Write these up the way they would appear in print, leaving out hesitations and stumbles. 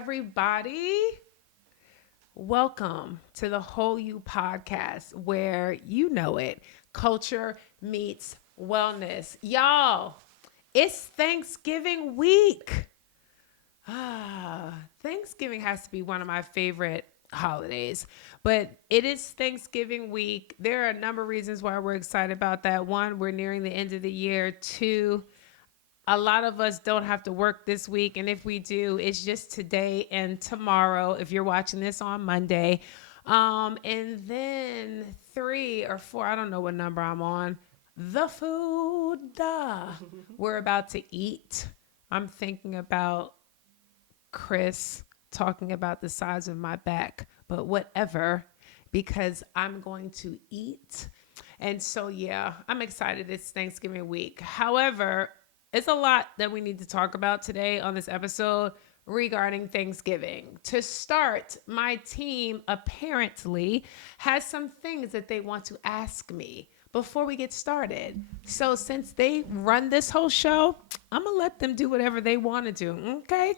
everybody. Welcome to the Whole You podcast, where you know it, culture meets wellness. Y'all, it's Thanksgiving week. Thanksgiving has to be one of my favorite holidays, but it is Thanksgiving week. There are a number of reasons why we're excited about that. One, we're nearing the end of the year. Two, a lot of us don't have to work this week. And if we do, it's just today and tomorrow, if you're watching this on Monday. And then 3 or 4, I don't know what number I'm on. The food we're about to eat. I'm thinking about Chris talking about the size of my back, but whatever, because I'm going to eat. And so, yeah, I'm excited. It's Thanksgiving week. However, it's a lot that we need to talk about today on this episode regarding Thanksgiving. To start, my team apparently has some things that they want to ask me before we get started. So since they run this whole show, I'm going to let them do whatever they want to do. Okay?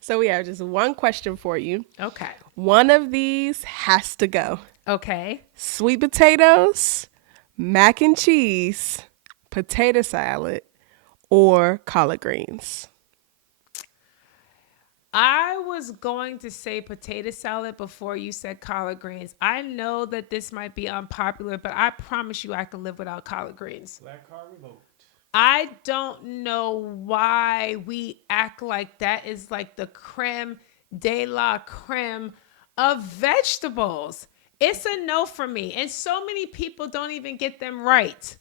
So we have just one question for you. Okay. One of these has to go. Okay. Sweet potatoes, mac and cheese, potato salad, or collard greens. I was going to say potato salad before you said collard greens. I know that this might be unpopular, but I promise you I can live without collard greens. Black card revoked. I don't know why we act like that is like the creme de la creme of vegetables. It's a no for me. And so many people don't even get them right.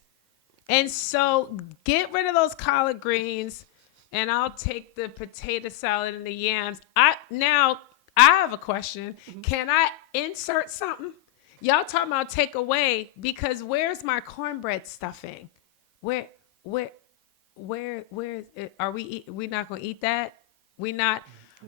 And so get rid of those collard greens and I'll take the potato salad and the yams. I have a question. Mm-hmm. Can I insert something? Y'all talking about take away, because where's my cornbread stuffing? Where are we not going to eat that? We not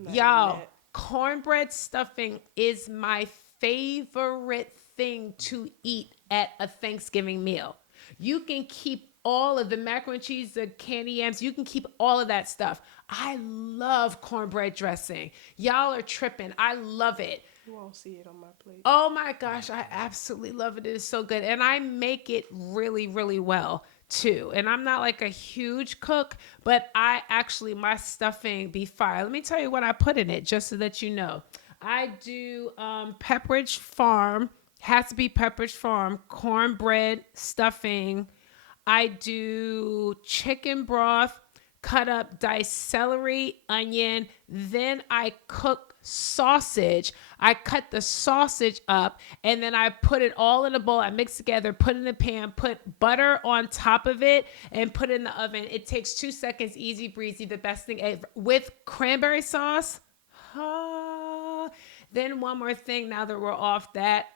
y'all, cornbread stuffing is my favorite thing to eat at a Thanksgiving meal. You can keep all of the macaroni and cheese, the candy yams. You can keep all of that stuff. I love cornbread dressing. Y'all are tripping. I love it. You won't see it on my plate. Oh my gosh, I absolutely love it. It is so good. And I make it really, really well too. And I'm not like a huge cook, but my stuffing be fire. Let me tell you what I put in it, just so that you know. I do Pepperidge Farm. Has to be Pepperidge Farm cornbread stuffing. I do chicken broth, cut up diced celery, onion. Then I cook sausage. I cut the sausage up and then I put it all in a bowl. I mix together, put it in the pan, put butter on top of it and put it in the oven. It takes 2 seconds, easy breezy, the best thing ever. With cranberry sauce. Then one more thing, now that we're off that,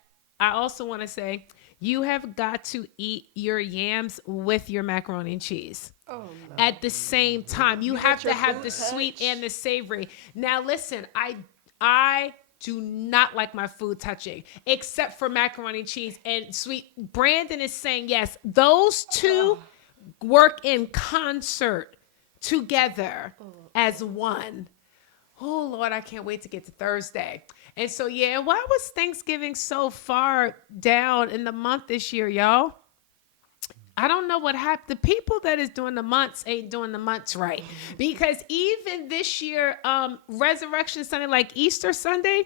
I also want to say, you have got to eat your yams with your macaroni and cheese. Oh, no. At the same time. You have to have the sweet and the savory. Now, listen, I do not like my food touching, except for macaroni and cheese and sweet. Brandon is saying yes. Those two work in concert together as one. Oh, Lord, I can't wait to get to Thursday. And so, yeah, why was Thanksgiving so far down in the month this year, y'all? I don't know what happened. The people that is doing the months ain't doing the months right. Because even this year, Resurrection Sunday, like Easter Sunday,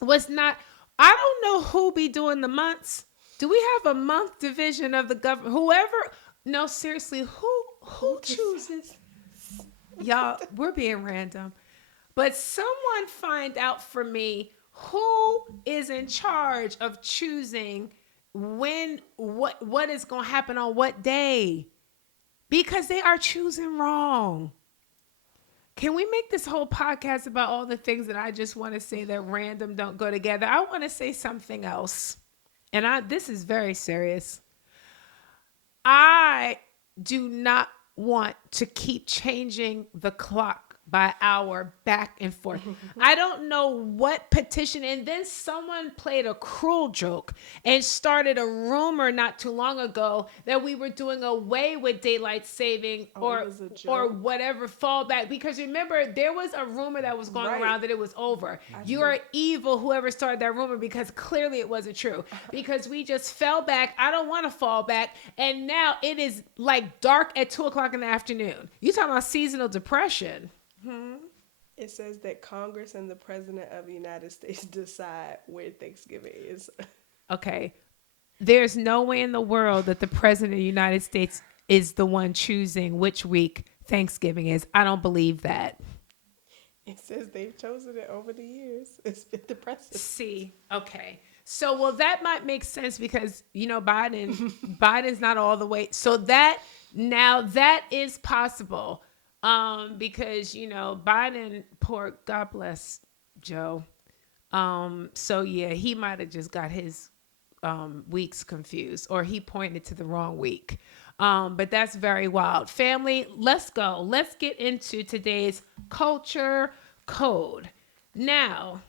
was not, I don't know who be doing the months. Do we have a month division of the government? No, seriously, who chooses? Y'all, we're being random. But someone find out for me who is in charge of choosing what is going to happen on what day, because they are choosing wrong. Can we make this whole podcast about all the things that I just want to say that random don't go together? I want to say something else. And this is very serious. I do not want to keep changing the clock by hour back and forth. I don't know what petition. And then someone played a cruel joke and started a rumor not too long ago that we were doing away with daylight saving or whatever fallback. Because remember, there was a rumor that was going around that it was over. You are evil, whoever started that rumor, because clearly it wasn't true. Because we just fell back. I don't want to fall back. And now it is like dark at 2:00 in the afternoon. You talking about seasonal depression. It says that Congress and the President of the United States decide where Thanksgiving is. Okay. There's no way in the world that the President of the United States is the one choosing which week Thanksgiving is. I don't believe that. It says they've chosen it over the years. It's been the president. See, okay. So, well, that might make sense because, Biden's not all the way. So that is possible. Because, Biden, God bless Joe. So yeah, he might have just got his weeks confused, or he pointed to the wrong week. But that's very wild. Family, let's go. Let's get into today's culture code. Now,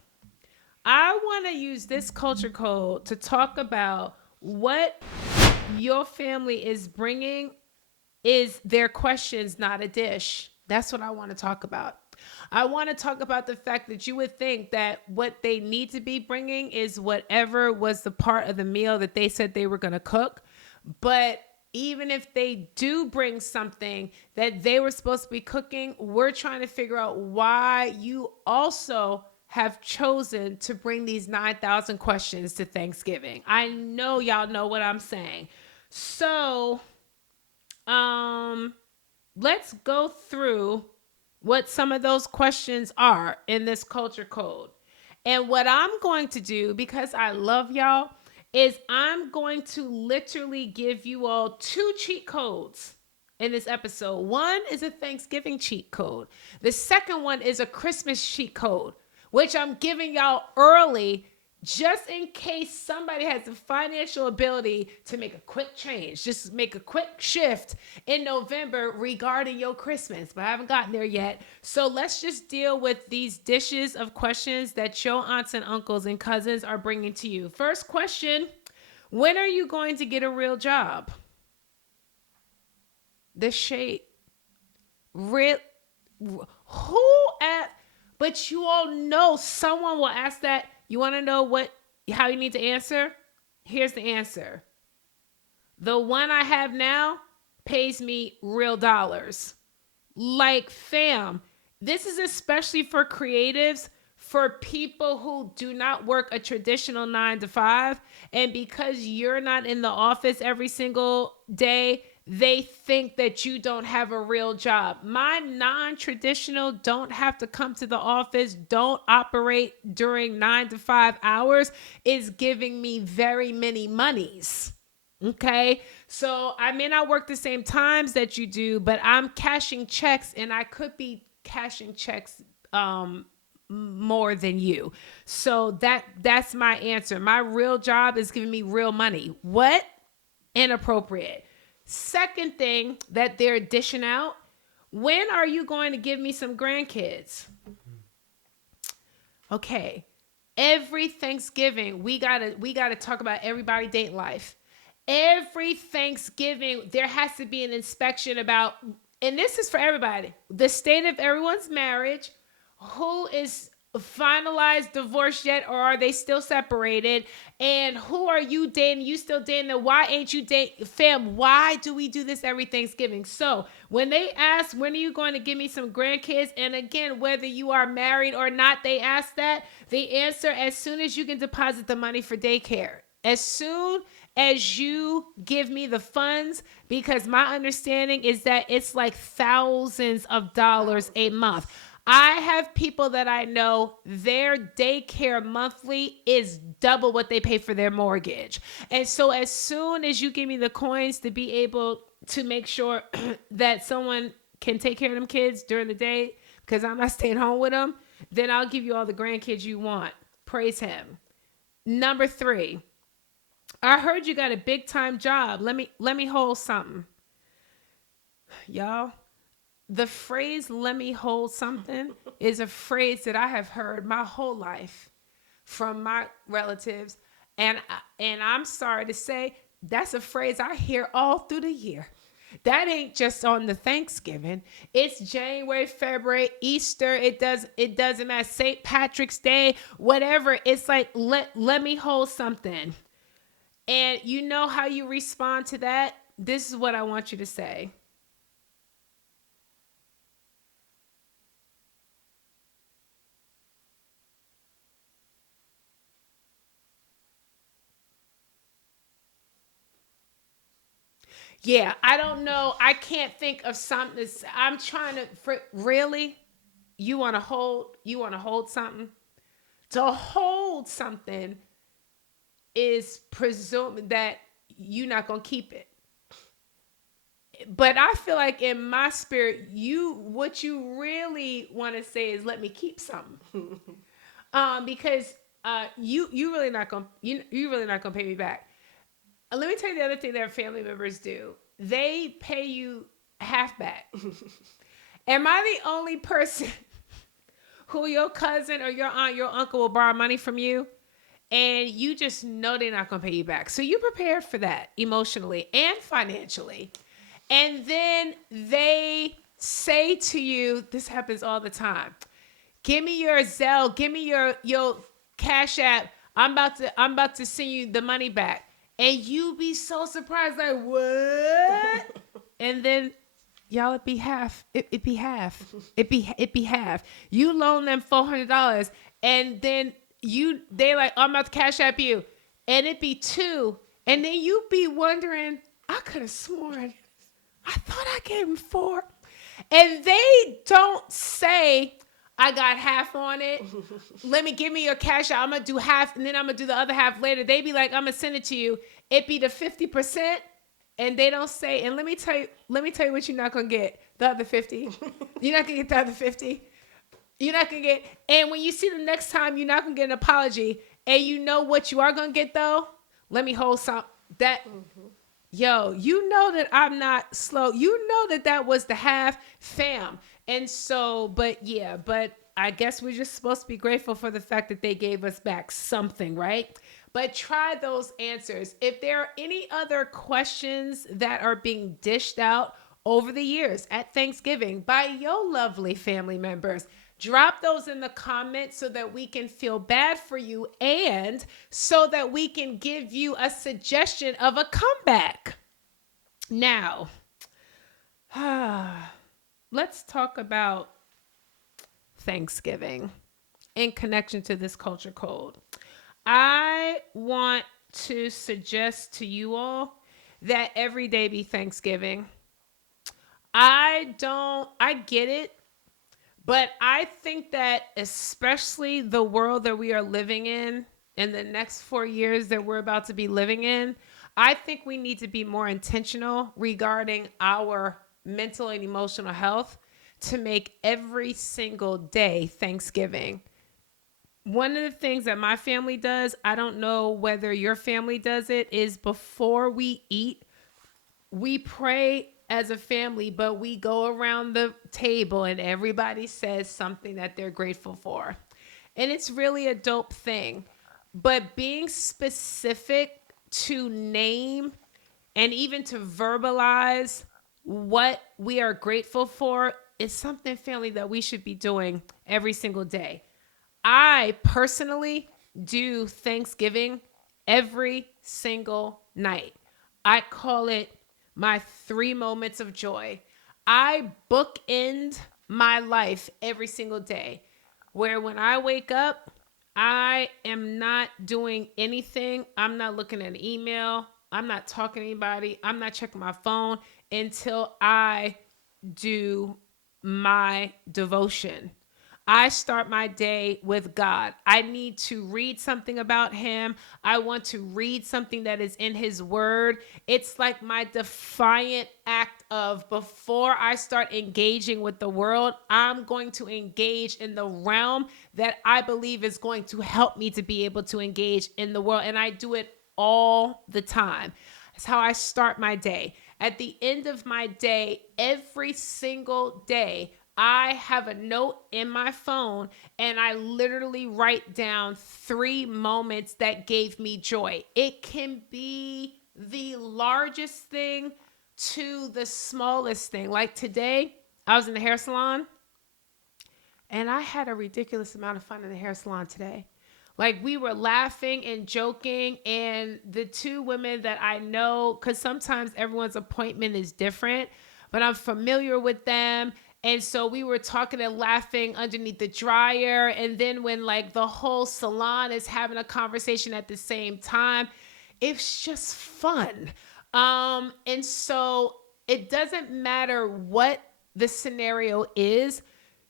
I want to use this culture code to talk about what your family is bringing is their questions, not a dish. That's what I want to talk about. I want to talk about the fact that you would think that what they need to be bringing is whatever was the part of the meal that they said they were going to cook. But even if they do bring something that they were supposed to be cooking, we're trying to figure out why you also have chosen to bring these 9,000 questions to Thanksgiving. I know y'all know what I'm saying. So, let's go through what some of those questions are in this culture code. And what I'm going to do, because I love y'all, is I'm going to literally give you all 2 cheat codes in this episode. One is a Thanksgiving cheat code. The second one is a Christmas cheat code, which I'm giving y'all early just in case somebody has the financial ability to make a quick change, just make a quick shift in November regarding your Christmas, but I haven't gotten there yet. So let's just deal with these dishes of questions that your aunts and uncles and cousins are bringing to you. First question, when are you going to get a real job? The shade. But you all know someone will ask that. You want to know how you need to answer? Here's the answer. The one I have now pays me real dollars. Like, fam, this is especially for creatives, for people who do not work a traditional 9 to 5. And because you're not in the office every single day, they think that you don't have a real job. My non-traditional don't have to come to the office, don't operate during 9 to 5 hours is giving me very many monies. Okay. So I may not work the same times that you do, but I'm cashing checks and I could be cashing checks, more than you. So that's my answer. My real job is giving me real money. What? Inappropriate. Second thing that they're dishing out, when are you going to give me some grandkids? Okay. Every Thanksgiving, we gotta talk about everybody date life. Every Thanksgiving, there has to be an inspection about, and this is for everybody, the state of everyone's marriage, who is finalized divorced yet, or are they still separated, and who are you dating? You still dating them? Why ain't you dating? Fam, why do we do this every Thanksgiving? So when they ask, when are you going to give me some grandkids? And again, whether you are married or not, they ask that. The answer, as soon as you can deposit the money for daycare. As soon as you give me the funds, because my understanding is that it's like thousands of dollars a month. I have people that I know, their daycare monthly is double what they pay for their mortgage. And so as soon as you give me the coins to be able to make sure that someone can take care of them kids during the day, because I'm not staying home with them, then I'll give you all the grandkids you want. Praise him. Number 3, I heard you got a big time job. Let me hold something. Y'all, the phrase "let me hold something" is a phrase that I have heard my whole life from my relatives, and I'm sorry to say that's a phrase I hear all through the year. That ain't just on the Thanksgiving. It's January, February, Easter. It doesn't matter. St. Patrick's Day, whatever. It's like let me hold something. And you know how you respond to that? This is what I want you to say. Yeah, I don't know. I can't think of something. I'm trying to. Really, you want to hold something. To hold something is presume that you're not gonna keep it. But I feel like in my spirit, what you really want to say is let me keep something. Because you really not gonna you really not gonna pay me back. Let me tell you the other thing that family members do. They pay you half back. Am I the only person who your cousin or your aunt, your uncle will borrow money from you? And you just know they're not going to pay you back. So you prepare for that emotionally and financially. And then they say to you, this happens all the time. Give me your Zelle, give me your Cash App. I'm about to send you the money back. And you be so surprised, like, what? And then y'all, it be half. It be half. It be half. You loan them $400, and then they like, I'm about to Cash App you, and it be two, and then you be wondering, I could have sworn, I thought I gave him four, and they don't say, I got half on it. Give me your Cash App. I'm gonna do half, and then I'm gonna do the other half later. They be like, I'm gonna send it to you. It be the 50%. And they don't say, and let me tell you what you're not gonna get. The other 50. You're not gonna get the other 50. You're not gonna get, and when you see the next time, you're not gonna get an apology. And you know what you are gonna get though? Let me hold some that yo, you know that I'm not slow. You know that was the half fam. And so, but I guess we're just supposed to be grateful for the fact that they gave us back something, right? But try those answers. If there are any other questions that are being dished out over the years at Thanksgiving by your lovely family members, drop those in the comments so that we can feel bad for you and so that we can give you a suggestion of a comeback. Now, let's talk about Thanksgiving in connection to this culture code. I want to suggest to you all that every day be Thanksgiving. I get it, but I think that especially the world that we are living in the next 4 years that we're about to be living in, I think we need to be more intentional regarding our mental and emotional health to make every single day Thanksgiving. One of the things that my family does, I don't know whether your family does it, is before we eat, we pray as a family, but we go around the table and everybody says something that they're grateful for. And it's really a dope thing. But being specific to name and even to verbalize what we are grateful for is something, family, that we should be doing every single day. I personally do Thanksgiving every single night. I call it my 3 moments of joy. I bookend my life every single day where when I wake up, I am not doing anything. I'm not looking at an email. I'm not talking to anybody. I'm not checking my phone until I do my devotion. I start my day with God. I need to read something about him. I want to read something that is in his word. It's like my defiant act of before I start engaging with the world, I'm going to engage in the realm that I believe is going to help me to be able to engage in the world. And I do it all the time. That's how I start my day. At the end of my day, every single day, I have a note in my phone and I literally write down 3 moments that gave me joy. It can be the largest thing to the smallest thing. Like today, I was in the hair salon and I had a ridiculous amount of fun in the hair salon today. Like we were laughing and joking, and the 2 women that I know, because sometimes everyone's appointment is different, but I'm familiar with them. And so we were talking and laughing underneath the dryer. And then when like the whole salon is having a conversation at the same time, it's just fun. And so it doesn't matter what the scenario is.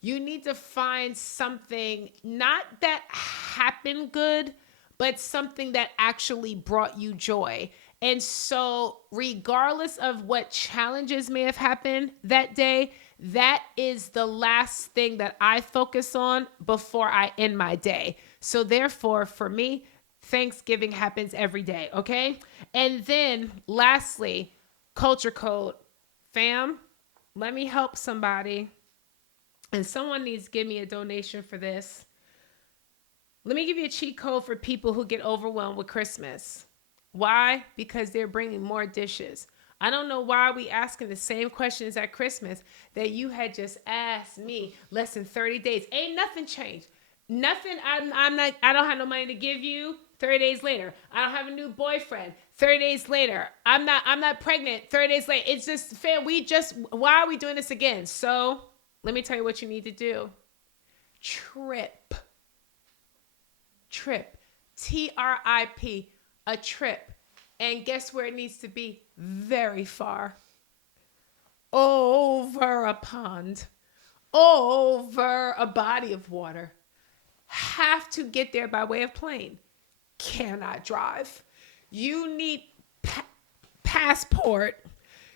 You need to find something not that happened good, but something that actually brought you joy. And so, regardless of what challenges may have happened that day, that is the last thing that I focus on before I end my day. So, therefore, for me, Thanksgiving happens every day, okay? And then, lastly, culture code. Fam, let me help somebody. And someone needs to give me a donation for this. Let me give you a cheat code for people who get overwhelmed with Christmas. Why? Because they're bringing more dishes. I don't know why we asking the same questions at Christmas that you had just asked me less than 30 days. Ain't nothing changed. Nothing. I'm not. I don't have no money to give you. 30 days later, I don't have a new boyfriend. 30 days later, I'm not pregnant. 30 days later, it's just, fam, why are we doing this again? So let me tell you what you need to do. Trip. Trip. TRIP. A trip. And guess where it needs to be? Very far. Over a pond. Over a body of water. Have to get there by way of plane. Cannot drive. You need passport.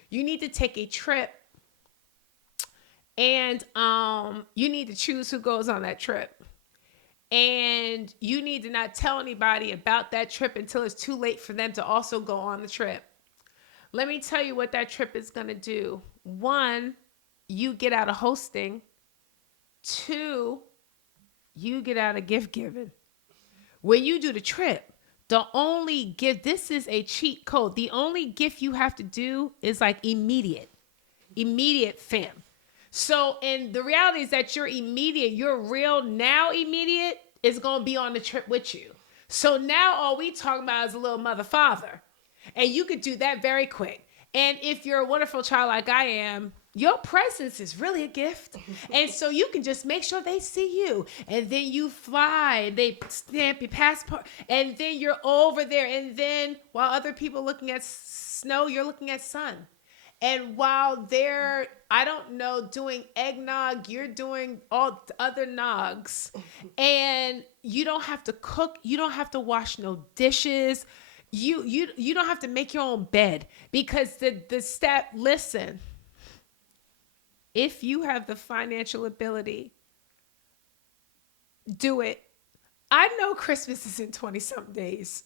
You need to take a trip. And you need to choose who goes on that trip. And you need to not tell anybody about that trip until it's too late for them to also go on the trip. Let me tell you what that trip is going to do. 1, you get out of hosting. 2, you get out of gift giving. When you do the trip, the only gift, this is a cheat code. The only gift you have to do is like immediate fam. So, and the reality is that your real now immediate is going to be on the trip with you. So now all we talking about is a little mother father. And you could do that very quick. And if you're a wonderful child like I am, your presence is really a gift. And so you can just make sure they see you. And then you fly, they stamp your passport, and then you're over there. And then while other people looking at snow, you're looking at sun. And while they're, I don't know, doing eggnog, you're doing all other nogs. And you don't have to cook. You don't have to wash no dishes. You don't have to make your own bed, because the step, listen, if you have the financial ability, do it. I know Christmas is in 20-something days,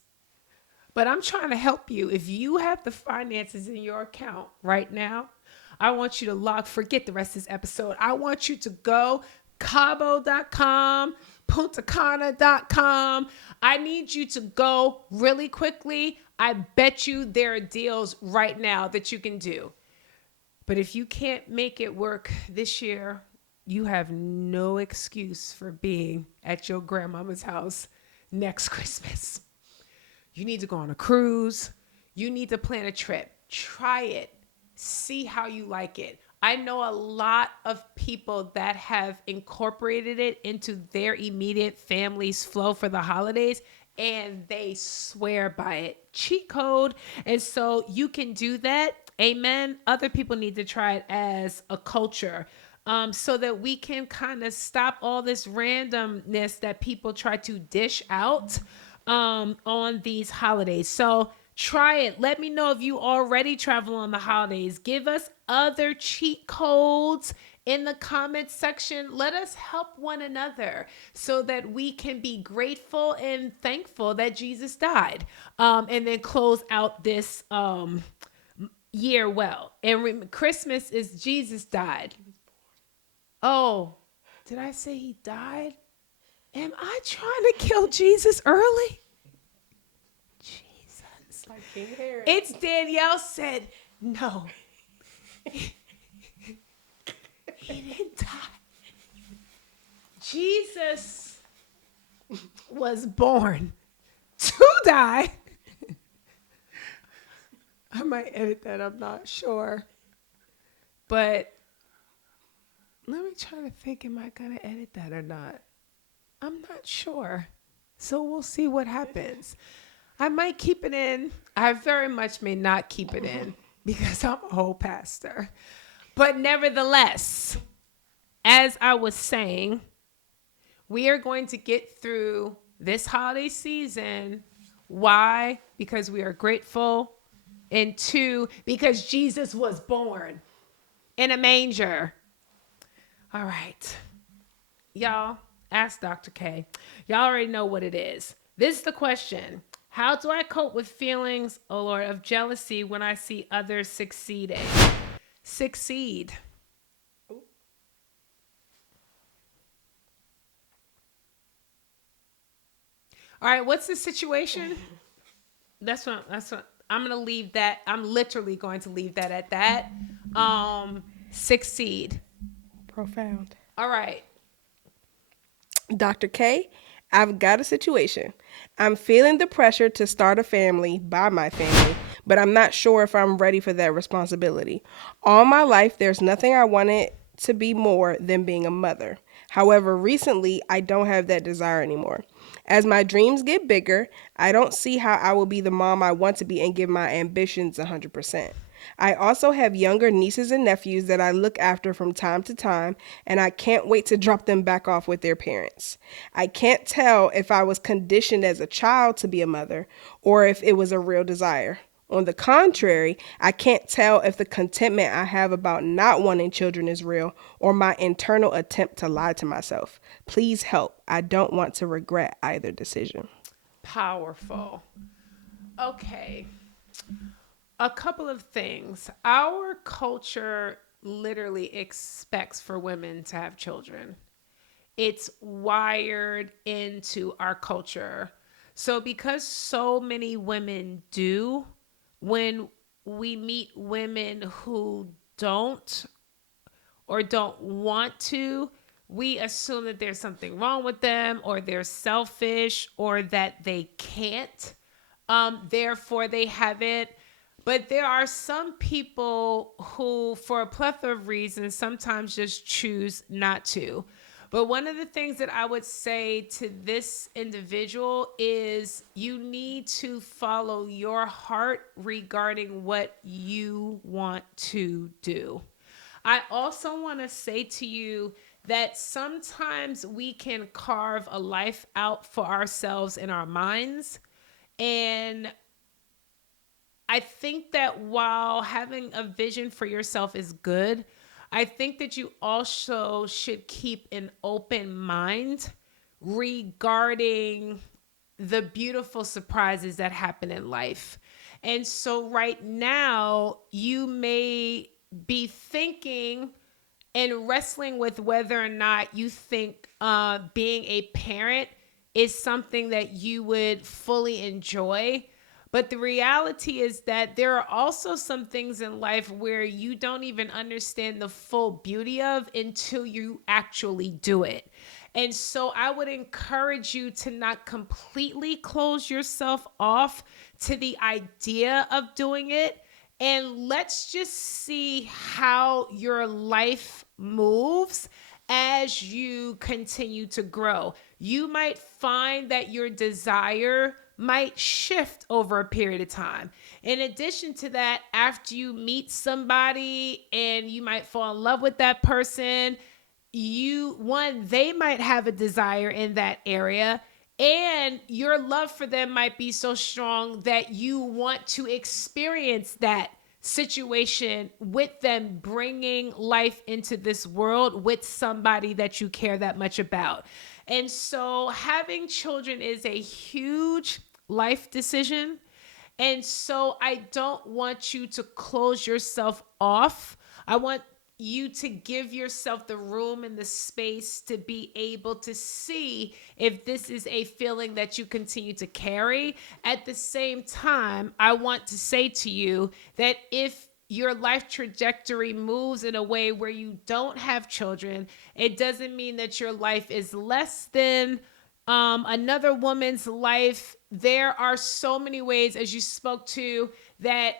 but I'm trying to help you. If you have the finances in your account right now, I want you to forget the rest of this episode. I want you to go Cabo.com, PuntaCana.com. I need you to go really quickly. I bet you there are deals right now that you can do. But if you can't make it work this year, you have no excuse for being at your grandmama's house next Christmas. You need to go on a cruise. You need to plan a trip. Try it. See how you like it. I know a lot of people that have incorporated it into their immediate family's flow for the holidays, and they swear by it. Cheat code. And so you can do that. Amen. Other people need to try it as a culture, so that we can kind of stop all this randomness that people try to dish out on these holidays. So try it. Let me know if you already travel on the holidays. Give us other cheat codes in the comments section. Let us help one another so that we can be grateful and thankful that Jesus died. And then close out this year well. And Christmas is Jesus died. Oh, did I say he died? Am I trying to kill Jesus early? Jesus. Like King Herod. It's Danielle said, no. He didn't die. Jesus was born to die. I might edit that, I'm not sure. But let me try to think, am I going to edit that or not? I'm not sure. So we'll see what happens. I might keep it in. I very much may not keep it in because I'm a whole pastor. But nevertheless, as I was saying, we are going to get through this holiday season. Why? Because we are grateful. And 2, because Jesus was born in a manger. All right. Y'all, ask Dr. K. Y'all already know what it is. This is the question. How do I cope with feelings, oh Lord, of jealousy when I see others succeeding? Succeed. All right, what's the situation? That's what I'm going to leave that. I'm literally going to leave that at that. Succeed. Profound. All right. Dr. K, I've got a situation. I'm feeling the pressure to start a family by my family, but I'm not sure if I'm ready for that responsibility. All my life, there's nothing I wanted to be more than being a mother. However, recently, I don't have that desire anymore. As my dreams get bigger, I don't see how I will be the mom I want to be and give my ambitions 100%. I also have younger nieces and nephews that I look after from time to time, and I can't wait to drop them back off with their parents. I can't tell if I was conditioned as a child to be a mother or if it was a real desire. On the contrary, I can't tell if the contentment I have about not wanting children is real or my internal attempt to lie to myself. Please help. I don't want to regret either decision. Powerful. Okay. A couple of things. Our culture literally expects for women to have children. It's wired into our culture. So because so many women do, when we meet women who don't or don't want to, we assume that there's something wrong with them or they're selfish or that they can't. Therefore, they haven't. But there are some people who, for a plethora of reasons, sometimes just choose not to. But one of the things that I would say to this individual is you need to follow your heart regarding what you want to do. I also want to say to you that sometimes we can carve a life out for ourselves in our minds. And I think that while having a vision for yourself is good, I think that you also should keep an open mind regarding the beautiful surprises that happen in life. And so right now, you may be thinking and wrestling with whether or not you think being a parent is something that you would fully enjoy. But the reality is that there are also some things in life where you don't even understand the full beauty of until you actually do it. And so I would encourage you to not completely close yourself off to the idea of doing it. And let's just see how your life moves as you continue to grow. You might find that your desire might shift over a period of time. In addition to that, after you meet somebody and you might fall in love with that person, they might have a desire in that area, and your love for them might be so strong that you want to experience that situation with them, bringing life into this world with somebody that you care that much about. And so having children is a huge life decision. And so I don't want you to close yourself off. I want you to give yourself the room and the space to be able to see if this is a feeling that you continue to carry. At the same time, I want to say to you that if your life trajectory moves in a way where you don't have children, it doesn't mean that your life is less than another woman's life. There are so many ways, as you spoke to, that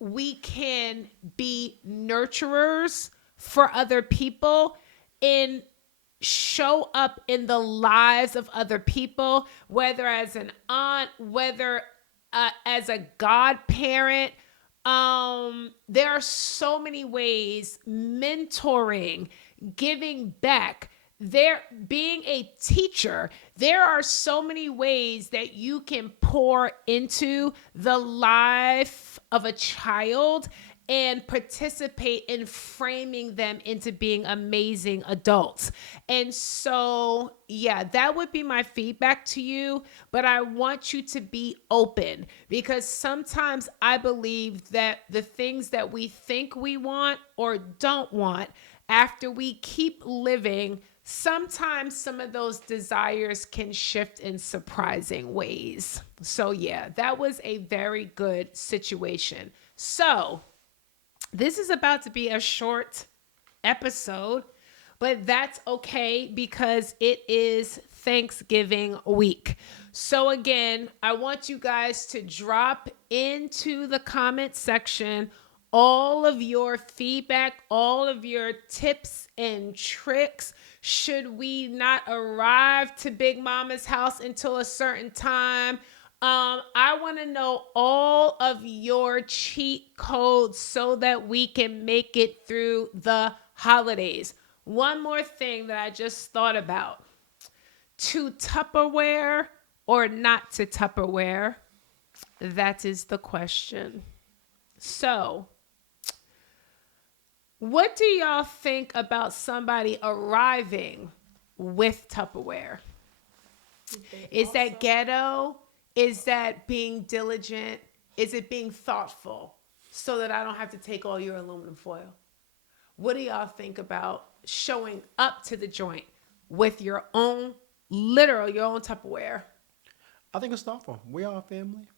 we can be nurturers for other people and show up in the lives of other people, whether as an aunt, whether as a godparent. There are so many ways, mentoring, giving back, there being a teacher. There are so many ways that you can pour into the life of a child and participate in framing them into being amazing adults. And so, yeah, that would be my feedback to you. But I want you to be open, because sometimes I believe that the things that we think we want or don't want, after we keep living, sometimes some of those desires can shift in surprising ways. So, yeah, that was a very good situation. So, this is about to be a short episode, but that's okay because it is Thanksgiving week. So again, I want you guys to drop into the comment section all of your feedback, all of your tips and tricks. Should we not arrive to Big Mama's house until a certain time? I want to know all of your cheat codes so that we can make it through the holidays. One more thing that I just thought about. To Tupperware or not to Tupperware? That is the question. So, what do y'all think about somebody arriving with Tupperware? Is that ghetto? Is that being diligent? Is it being thoughtful so that I don't have to take all your aluminum foil? What do y'all think about showing up to the joint with your own, literal, your own Tupperware? I think it's thoughtful. We are a family.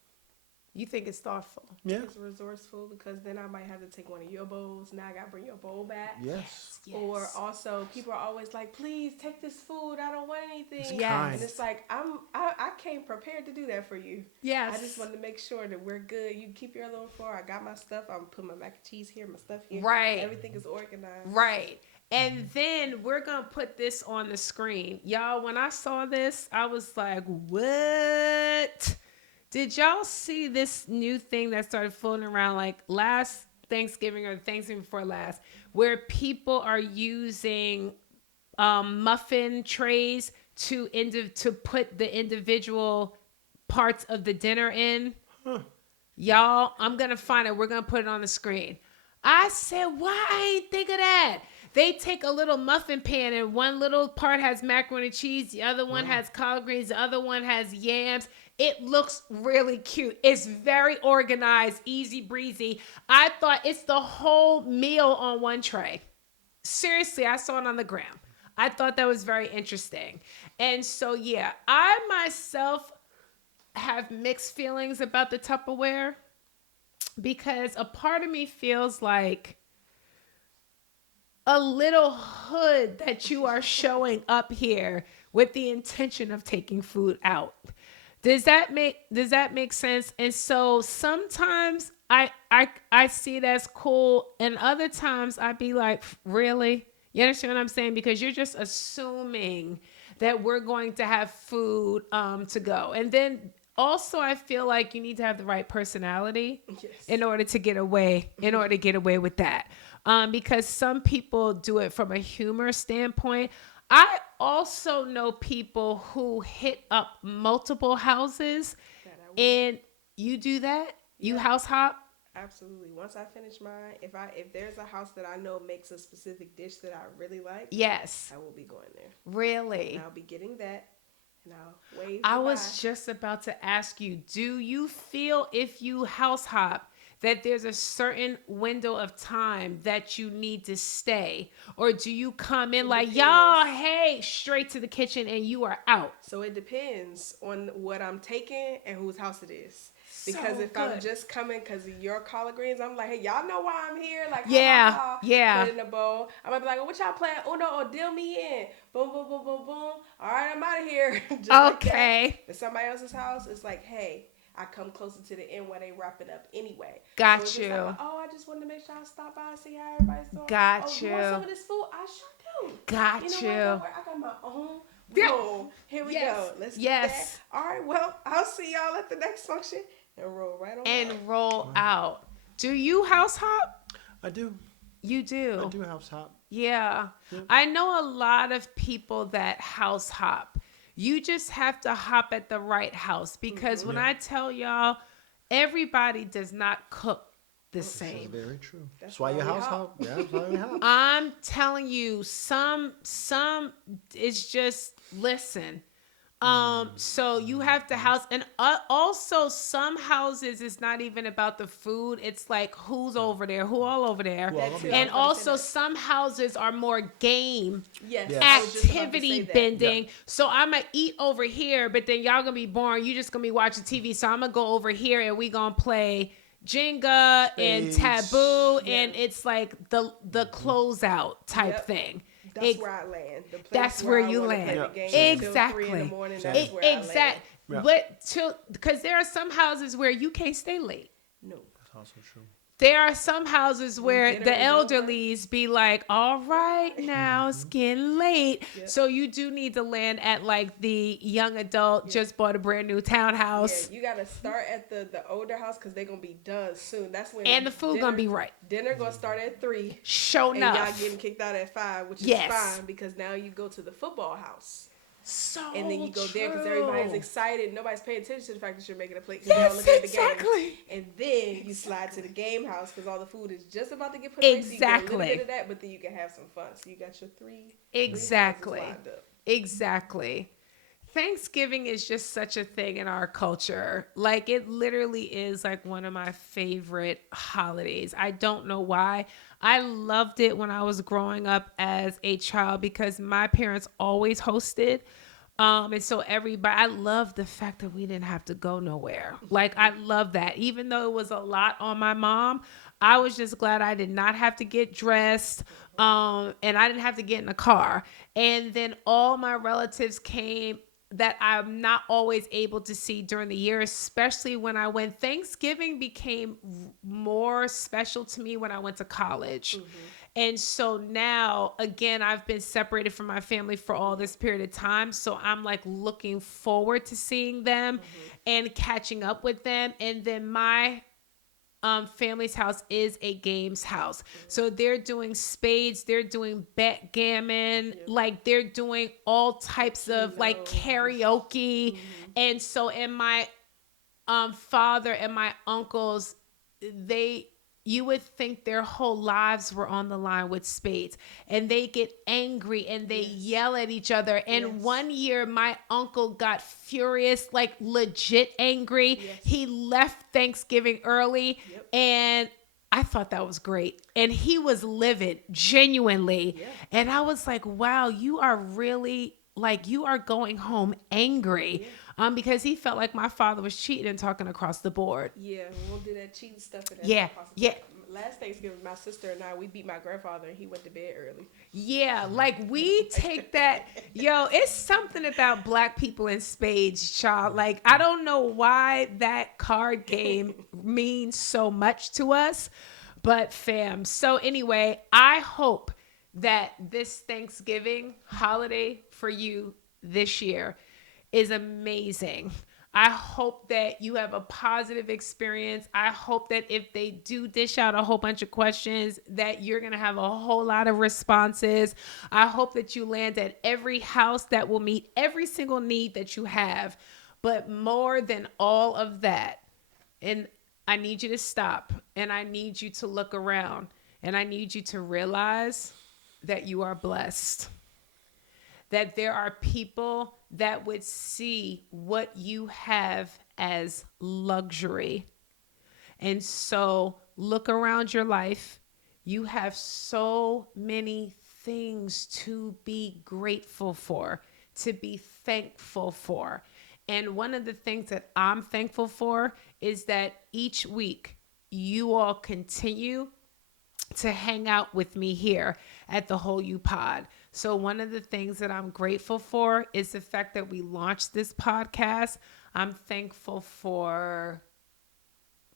You think it's thoughtful? Yeah. It's resourceful, because then I might have to take one of your bowls. Now I gotta bring your bowl back. Yes. Yes. Or also, people are always like, "Please take this food. I don't want anything." It's Yes. kind. And it's like I came prepared to do that for you. Yes. I just wanted to make sure that we're good. You keep your little floor. I got my stuff. I'm putting my mac and cheese here, my stuff here. Right. Everything is organized. Right. And then we're going to put this on the screen. Y'all, when I saw this, I was like, what? Did y'all see this new thing that started floating around like last Thanksgiving or Thanksgiving before last, where people are using muffin trays to put the individual parts of the dinner in? Y'all, I'm going to find it. We're going to put it on the screen. I said, why I ain't think of that? They take a little muffin pan and one little part has macaroni and cheese. The other one has collard greens. The other one has yams. It looks really cute. It's very organized, easy breezy. I thought it's the whole meal on one tray. Seriously, I saw it on the gram. I thought that was very interesting. And so, yeah, I myself have mixed feelings about the Tupperware, because a part of me feels like a little hood that you are showing up here with the intention of taking food out. Does that make sense? And so sometimes I see it as cool, and other times I'd be like, really? You understand what I'm saying? Because you're just assuming that we're going to have food to go. And then also I feel like you need to have the right personality in order to get away with that. Because some people do it from a humor standpoint. I also know people who hit up multiple houses, and you do that? You house hop? Absolutely. Once I finish mine, if there's a house that I know makes a specific dish that I really like, Yes. I will be going there. Really? And I'll be getting that. And I'll wave I goodbye. was just about to ask you, do you feel if you house hop that there's a certain window of time that you need to stay? Or do you come in like, y'all, hey, straight to the kitchen and you are out? So it depends on what I'm taking and whose house it is. Because So if I'm good. just coming because of your collard greens, I'm like, hey, y'all know why I'm here? Like, Yeah, ha, ha, ha. yeah. Put it in a bowl. I might be like, oh, what y'all playing? Oh, no, or deal me in. Boom, boom, boom, boom, boom. All right, I'm out of here. Just like that. Okay. At somebody else's house, it's like, hey, I come closer to the end where they wrap it up anyway. Got so if you. It's like, oh, I just wanted to make sure I stop by and see how everybody's doing. Got oh, you. You want some of this food? I sure do. Got you know you. what? Don't worry. I got my own. Yeah. Boom. Here we go. Let's get that. All right. Well, I'll see y'all at the next function and roll right on. And out. roll out. Do you house hop? I do. You do. I do house hop. Yeah. I know a lot of people that house hop. You just have to hop at the right house because when I tell y'all, everybody does not cook the same. Very true. That's why your house hop. Yeah, that's why you hop. I'm telling you, some it's just listen. So you have to house, and also some houses it's not even about the food. It's like who's over there, who all over there, and also some houses are more game activity bending. Yeah. So I'm gonna eat over here, but then y'all gonna be boring. You just gonna be watching TV. So I'm gonna go over here and we gonna play Jenga and Taboo, and it's like the closeout type thing. That's where I land. The place that's where you land. Exactly. 3 a.m. That's where I land. But because there are some houses where you can't stay late. No, that's also true. There are some houses where the elderlies be like, all right, now it's getting late. Yep. So you do need to land at like the young adult, just bought a brand new townhouse. Yeah, you got to start at the older house because they're going to be done soon. That's when and the food going to be right. Dinner going to start at 3. Show enough. And y'all getting kicked out at 5, which is fine because now you go to the football house. And then you go there because everybody's excited. Nobody's paying attention to the fact that you're making a plate because they're all looking at the game. And then you slide to the game house because all the food is just about to get put away. So you get a little bit of that, but then you can have some fun. So you got your three houses lined up. Exactly. Thanksgiving is just such a thing in our culture. Like it literally is like one of my favorite holidays. I don't know why. I loved it when I was growing up as a child because my parents always hosted. And so I love the fact that we didn't have to go nowhere. Like I love that. Even though it was a lot on my mom, I was just glad I did not have to get dressed. And I didn't have to get in a car. And then all my relatives came that I'm not always able to see during the year, especially when I went. Thanksgiving became more special to me when I went to college. Mm-hmm. And so now, again, I've been separated from my family for all this period of time. So I'm like looking forward to seeing them and catching up with them. And then my family's house is a games house. So they're doing spades, they're doing backgammon, like they're doing all types of like karaoke. And so, and my father and my uncles, you would think their whole lives were on the line with spades, and they get angry and they yell at each other. And one year my uncle got furious, like legit angry. He left Thanksgiving early and I thought that was great. And he was livid, genuinely. And I was like, wow, you are really like, you are going home angry. Because he felt like my father was cheating and talking across the board. Yeah, we won't do that cheating stuff. Yeah. Last Thanksgiving, my sister and I, we beat my grandfather and he went to bed early. Yeah, like we take that. Yo, it's something about black people in spades, child. Like, I don't know why that card game means so much to us, but fam. So anyway, I hope that this Thanksgiving holiday for you this year is amazing. I hope that you have a positive experience. I hope that if they do dish out a whole bunch of questions, that you're going to have a whole lot of responses. I hope that you land at every house that will meet every single need that you have. But more than all of that, and I need you to stop, and I need you to look around, and I need you to realize that you are blessed. that there are people that would see what you have as luxury. And so look around your life. You have so many things to be grateful for, to be thankful for. And one of the things that I'm thankful for is that each week you all continue to hang out with me here at the Whole You Pod. So one of the things that I'm grateful for is the fact that we launched this podcast. I'm thankful for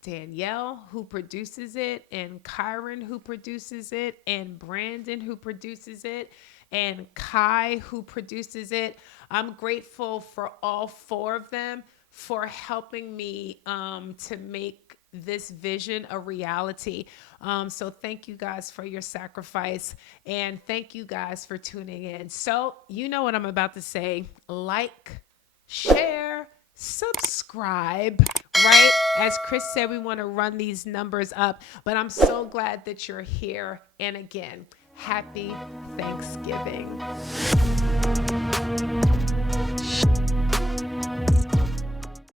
Danielle, who produces it, and Kyron, who produces it, and Brandon, who produces it, and Kai, who produces it. I'm grateful for all four of them for helping me to make this vision a reality. So thank you guys for your sacrifice, and thank you guys for tuning in. So you know what I'm about to say. Like, share, subscribe, right? As Chris said, we want to run these numbers up, but I'm so glad that you're here. And again, happy Thanksgiving.